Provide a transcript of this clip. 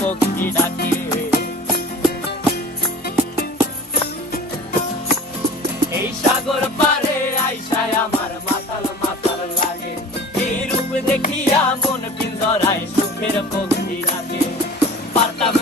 পক্ষী ডাকে। এই সাগর পারে আইসায় আমার মাতাল মাতাল লাগে, এই রূপ দেখিয়া মন পিঞ্জরায় সুখের পক্ষী ডাকে। পারতাম